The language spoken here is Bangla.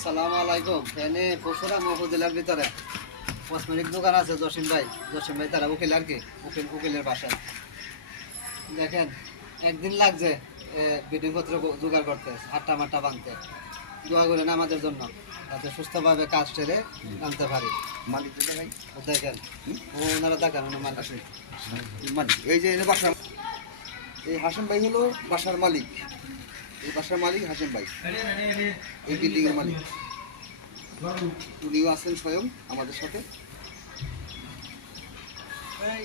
আসসালামু আলাইকুম। এখানে পরশুরাম উপজেলার ভিতরে কসমেটিক দোকান আছে জসিম ভাই তারা উকিল আর কি, উকিলের বাসায়। দেখেন একদিন লাগছে বিডিং পত্র জোগাড় করতে, আটটা মাট্টা বানতে। দোয়া করেন আমাদের জন্য যাতে সুস্থভাবে কাজ সেরে আনতে পারি। মালিক ভাই দেখেন ওনারা দেখান মালিক। মালিক এই যে এনে বাসার এই হাসেম ভাই হলো বাসার মালিক। এই বাসার মালিক হাসেম ভাই, এই বিল্ডিং এর মালিক। উনিও আছেন স্বয়ং আমাদের সাথে। এই